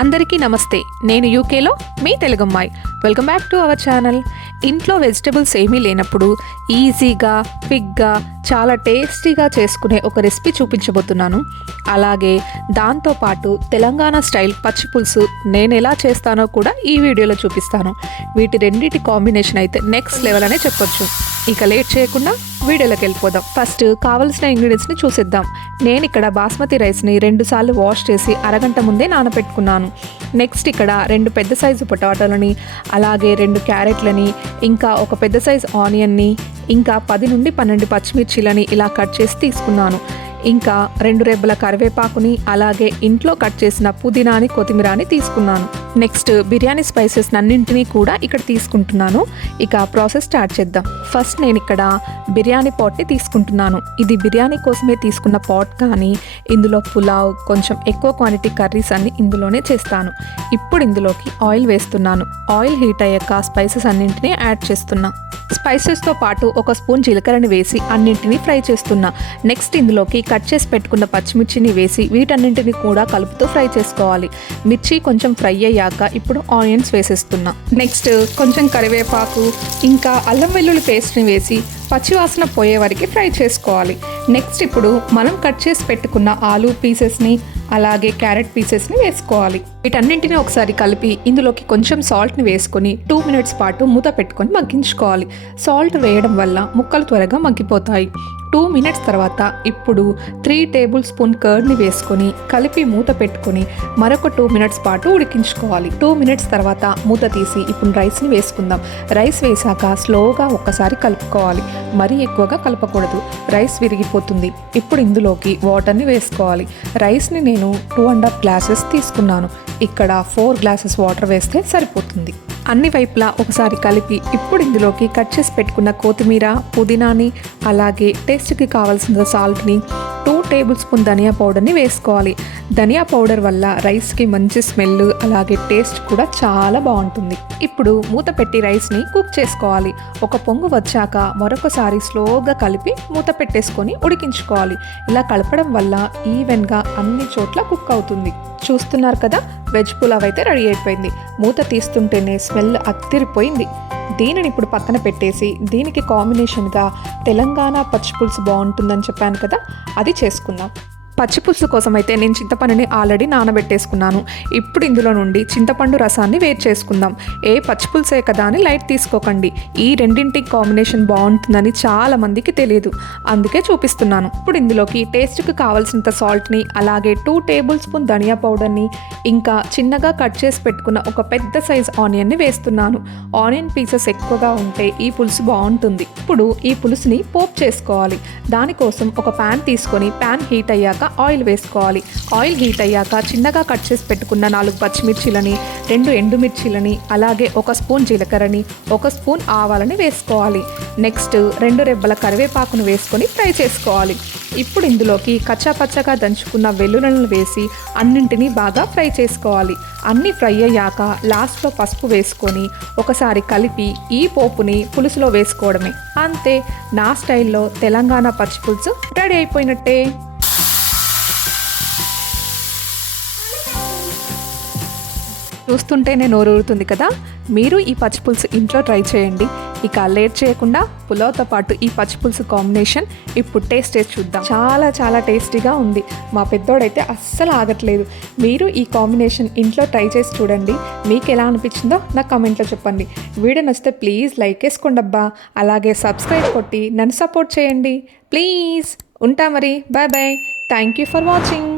అందరికీ నమస్తే. నేను యూకేలో మీ తెలుగమ్మాయి. Welcome back to our channel. ఇంట్లో వెజిటబుల్స్ ఏమీ లేనప్పుడు ఈజీగా క్విక్గా చాలా టేస్టీగా చేసుకునే ఒక రెసిపీ చూపించబోతున్నాను. అలాగే దాంతోపాటు తెలంగాణ స్టైల్ పచ్చి పులుసు నేను ఎలా చేస్తానో కూడా ఈ వీడియోలో చూపిస్తాను. వీటి రెండింటి కాంబినేషన్ అయితే నెక్స్ట్ లెవెల్ అనే చెప్పొచ్చు. ఇక లేట్ చేయకుండా వీడియోలోకి వెళ్ళిపోదాం. ఫస్ట్ కావలసిన ఇంగ్రీడియంట్స్ని చూసిద్దాం. నేను ఇక్కడ బాస్మతి రైస్ని 2 సార్లు వాష్ చేసి అరగంట ముందే నానబెట్టుకున్నాను. నెక్స్ట్ ఇక్కడ 2 పెద్ద సైజు పొటాటోలని, అలాగే 2 క్యారెట్లని, ఇంకా ఒక పెద్ద సైజు ఆనియన్ని, ఇంకా 10 నుండి 12 పచ్చిమిర్చిలని ఇలా కట్ చేసి తీసుకున్నాను. ఇంకా 2 రెబ్బల కరివేపాకుని, అలాగే ఇంట్లో కట్ చేసిన పుదీనాని, కొత్తిమీరని తీసుకున్నాను. నెక్స్ట్ బిర్యానీ స్పైసెస్ అన్నింటినీ కూడా ఇక్కడ తీసుకుంటున్నాను. ఇక ప్రాసెస్ స్టార్ట్ చేద్దాం. ఫస్ట్ నేను ఇక్కడ బిర్యానీ పాట్ని తీసుకుంటున్నాను. ఇది బిర్యానీ కోసమే తీసుకున్న పాట్, కానీ ఇందులో పులావ్, కొంచెం ఎక్కువ క్వాంటిటీ కర్రీస్ అన్ని ఇందులోనే చేస్తాను. ఇప్పుడు ఇందులోకి ఆయిల్ వేస్తున్నాను. ఆయిల్ హీట్ అయ్యాక స్పైసెస్ అన్నింటినీ యాడ్ చేస్తున్నా. స్పైసెస్తో పాటు 1 స్పూన్ జీలకర్రని వేసి అన్నింటినీ ఫ్రై చేస్తున్నా. నెక్స్ట్ ఇందులోకి కట్ చేసి పెట్టుకున్న పచ్చిమిర్చిని వేసి వీటన్నింటినీ కూడా కలుపుతూ ఫ్రై చేసుకోవాలి. మిర్చి కొంచెం ఫ్రై అయ్యాక ఇప్పుడు ఆనియన్స్ వేసేస్తున్నా. నెక్స్ట్ కొంచెం కరివేపాకు, ఇంకా అల్లం వెల్లుల్లి పేస్ట్ని వేసి పచ్చివాసన పోయే వరకు ఫ్రై చేసుకోవాలి. నెక్స్ట్ ఇప్పుడు మనం కట్ చేసి పెట్టుకున్న ఆలూ పీసెస్ని, అలాగే క్యారెట్ పీసెస్ని వేసుకోవాలి. వీటన్నింటినీ ఒకసారి కలిపి ఇందులోకి కొంచెం సాల్ట్ని వేసుకొని 2 మినిట్స్ పాటు మూత పెట్టుకొని మగ్గించుకోవాలి. సాల్ట్ వేయడం వల్ల ముక్కలు త్వరగా మగ్గిపోతాయి. 2 మినిట్స్ తర్వాత ఇప్పుడు 3 టేబుల్ స్పూన్ కర్డ్ని వేసుకొని కలిపి మూత పెట్టుకొని మరొక 2 మినిట్స్ పాటు ఉడికించుకోవాలి. 2 మినిట్స్ తర్వాత మూత తీసి ఇప్పుడు రైస్ని వేసుకుందాం. రైస్ వేసాక స్లోగా ఒక్కసారి కలుపుకోవాలి. మరీ ఎక్కువగా కలపకూడదు, రైస్ విరిగిపోతుంది. ఇప్పుడు ఇందులోకి వాటర్ని వేసుకోవాలి. రైస్ని నేను 2.5 గ్లాసెస్ తీసుకున్నాను. ఇక్కడ 4 గ్లాసెస్ వాటర్ వేస్తే సరిపోతుంది. అన్ని వైపులా ఒకసారి కలిపి ఇప్పుడు ఇందులోకి కట్ చేసి పెట్టుకున్న కొత్తిమీర, పుదీనాని, అలాగే టేస్ట్కి కావాల్సిన సాల్ట్ని, 2 టేబుల్ స్పూన్ ధనియా పౌడర్ని వేసుకోవాలి. ధనియా పౌడర్ వల్ల రైస్కి మంచి స్మెల్, అలాగే టేస్ట్ కూడా చాలా బాగుంటుంది. ఇప్పుడు మూత పెట్టి రైస్ని కుక్ చేసుకోవాలి. ఒక పొంగు వచ్చాక మరొకసారి స్లోగా కలిపి మూత పెట్టేసుకొని ఉడికించుకోవాలి. ఇలా కలపడం వల్ల ఈవెన్గా అన్ని చోట్ల కుక్ అవుతుంది. చూస్తున్నారు కదా, వెజ్ పులావ్ అయితే రెడీ అయిపోయింది. మూత తీస్తుంటేనే స్మెల్ అత్తిరిపోయింది. దీనిని ఇప్పుడు పక్కన పెట్టేసి దీనికి కాంబినేషన్గా తెలంగాణ పచ్చిపులుసు బాగుంటుందని చెప్పాను కదా, అది చేసుకుందాం. పచ్చిపులుసు కోసం అయితే నేను చింతపండుని ఆల్రెడీ నానబెట్టేసుకున్నాను. ఇప్పుడు ఇందులో నుండి చింతపండు రసాన్ని వేరు చేసుకుందాం. పచ్చిపులుసే కదా అని లైట్ తీసుకోకండి. ఈ రెండింటికి కాంబినేషన్ బాగుంటుందని చాలా మందికి తెలియదు, అందుకే చూపిస్తున్నాను. ఇప్పుడు ఇందులోకి టేస్ట్కి కావాల్సినంత సాల్ట్ని, అలాగే 2 టేబుల్ స్పూన్ ధనియా పౌడర్ని, ఇంకా చిన్నగా కట్ చేసి పెట్టుకున్న ఒక పెద్ద సైజ్ ఆనియన్ని వేస్తున్నాను. ఆనియన్ పీసెస్ ఎక్కువగా ఉంటే ఈ పులుసు బాగుంటుంది. ఇప్పుడు ఈ పులుసుని పోపు చేసుకోవాలి. దానికోసం ఒక ప్యాన్ తీసుకొని ప్యాన్ హీట్ అయ్యాక ఆయిల్ వేసుకోవాలి. ఆయిల్ హీట్ అయ్యాక చిన్నగా కట్ చేసి పెట్టుకున్న 4 పచ్చిమిర్చిలని, 2 ఎండుమిర్చిలని, అలాగే 1 స్పూన్ జీలకర్రని, 1 స్పూన్ ఆవాలని వేసుకోవాలి. నెక్స్ట్ 2 రెబ్బల కరివేపాకును వేసుకొని ఫ్రై చేసుకోవాలి. ఇప్పుడు ఇందులోకి కచ్చాపచ్చగా దంచుకున్న వెల్లుల్లిని వేసి అన్నింటినీ బాగా ఫ్రై చేసుకోవాలి. అన్నీ ఫ్రై అయ్యాక లాస్ట్లో పసుపు వేసుకొని ఒకసారి కలిపి ఈ పోపుని పులుసులో వేసుకోవడమే. అంతే, నా స్టైల్లో తెలంగాణ పచ్చి పులుసు రెడీ అయిపోయినట్టే. చూస్తుంటేనే నోరూరుతుంది కదా. మీరు ఈ పచ్చిపులుసు ఇంట్లో ట్రై చేయండి. ఇక లేట్ చేయకుండా పులావ్తో పాటు ఈ పచ్చిపులుసు కాంబినేషన్ ఇప్పుడు టేస్ట్ చేసి చూద్దాం. చాలా చాలా టేస్టీగా ఉంది. మా పెద్దోడైతే అస్సలు ఆగట్లేదు. మీరు ఈ కాంబినేషన్ ఇంట్లో ట్రై చేసి చూడండి. మీకు ఎలా అనిపించిందో నాకు కామెంట్లో చెప్పండి. వీడియో నచ్చితే ప్లీజ్ లైక్ వేసుకోండి అబ్బా. అలాగే సబ్స్క్రైబ్ కొట్టి నన్ను సపోర్ట్ చేయండి ప్లీజ్. ఉంటా మరి, bye bye. Thank you for watching.